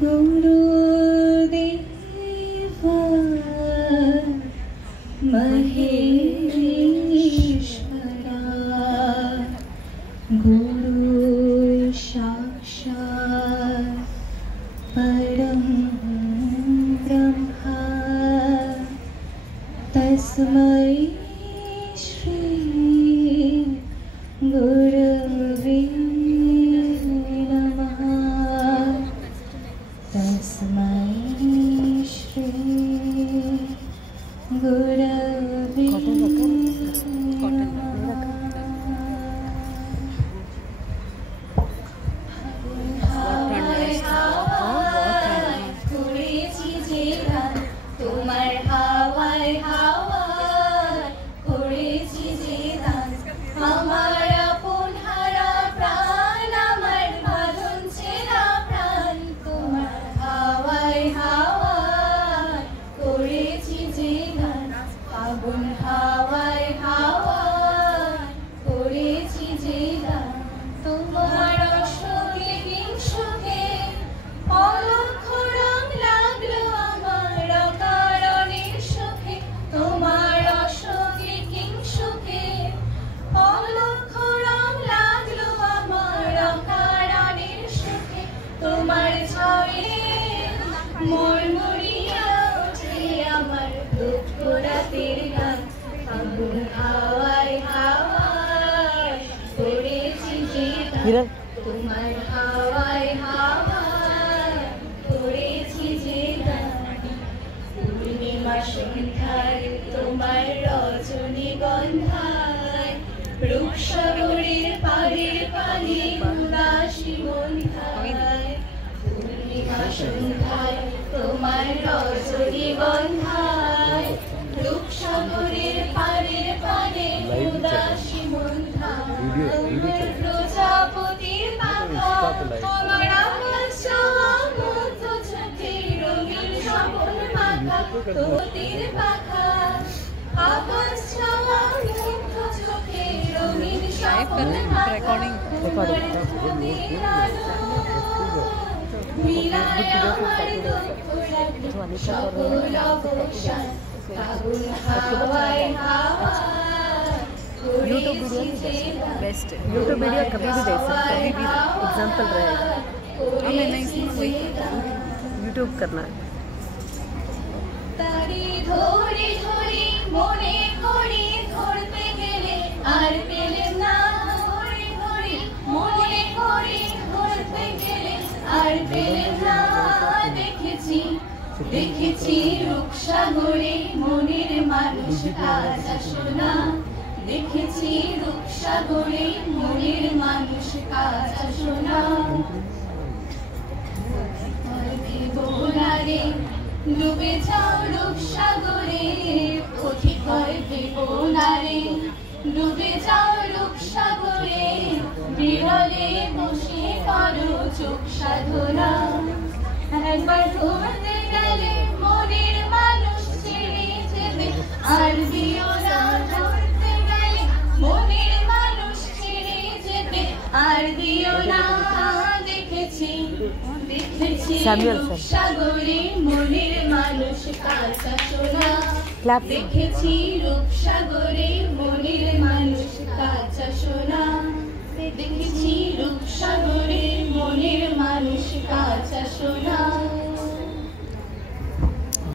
गुरुदेवा महेश्वरा गुरु साक्षात् परं ब्रह्मा तस्मै श्री गुरवे नमः तस्मै श्री गुरवे তোমার হাওয়ায় হাওয়ায় করেছি যে দান আমার আপন হারা প্রাণ আমার বাঁধন ছেঁড়া প্রাণ তোমার হাওয়ায় হাওয়ায় করেছি যে দান আগুন হাওয়ায় হাওয়ায় করেছি যে দান তোমার অসুখে হিংসুখে অলক্ষ রং লাগলো আমার অকারণের সুখে তোমার অসুখে হিংসুখে অলক্ষ রং লাগলো আমার অকারণের সুখে তোমার ঝড়ে মরমরিয়া ওঠে আমার দুঃখ রাতের গান আগুন হাওয়ায় হাওয়ায় করেছি যে গান তোমার হাওয়ায় হাওয়ায় করেছি যে গান পূর্ণিমা সন্ধ্যায় তোমার রজনীগন্ধায় রূপসাগরের পাড়ের পানে উদাসী মন্ধায় পূর্ণিমা সন্ধ্যায় তোমার রজনীগন্ধায় রূপসাগরের পাড়ের পানে উদাসী মন্ধায় প্রজাপতির পাখা আমার আকাশ ছোঁয়া মুগ্ধ চোখে রঙিন স্বপন মাখা তোতির পাখা আকাশ ছোঁয়া মুগ্ধ চোখে রঙিন স্বপন মাখা তোমার ঠোঁটের আলো মিলায় আমার দুঃখ রাখে সকল অবসান আগুন হাওয়ায় হাওয়ায় यूट्यूब वीडियो नहीं बेस्ट यूट्यूब वीडियो कभी भी देख सकते कभी भी एग्जाम्पल रहेगा हमें नहीं वही यूट्यूब करना है तारी धोरी धोरी मोने कोड़ी धरते गेले আর পেলে না ধরি ধরি মনে কোড়ি ধরতে গেলে আর পেলে না দেখেছি দেখেছি রূপসাগরে মনের মানুষ কাঁচা সোনা দেখেছি রূপসাগরে মনের মানুষ কাঁচা সোনা ভেবোনারে ডুবে যাও রূপসাগরে অধিক হয় ভেবোনারে ডুবে যাও রূপসাগরে বিরলে বসে করো চোখ সাধনা একবার ধরতে গেলে মনের মানুষ ছেড়ে যেতে আর দিও না ধরতে গেলে মনের মানুষ ছেড়ে যেতে আর দিও না দেখেছি দেখেছি রূপসাগরে মনের মানুষ কাঁচা সোনা দেখেছি রূপসাগরে মনের মানুষ কাঁচা সোনা দেখেছি রূপসাগরে মনের মানুষ কাঁচা সোনা।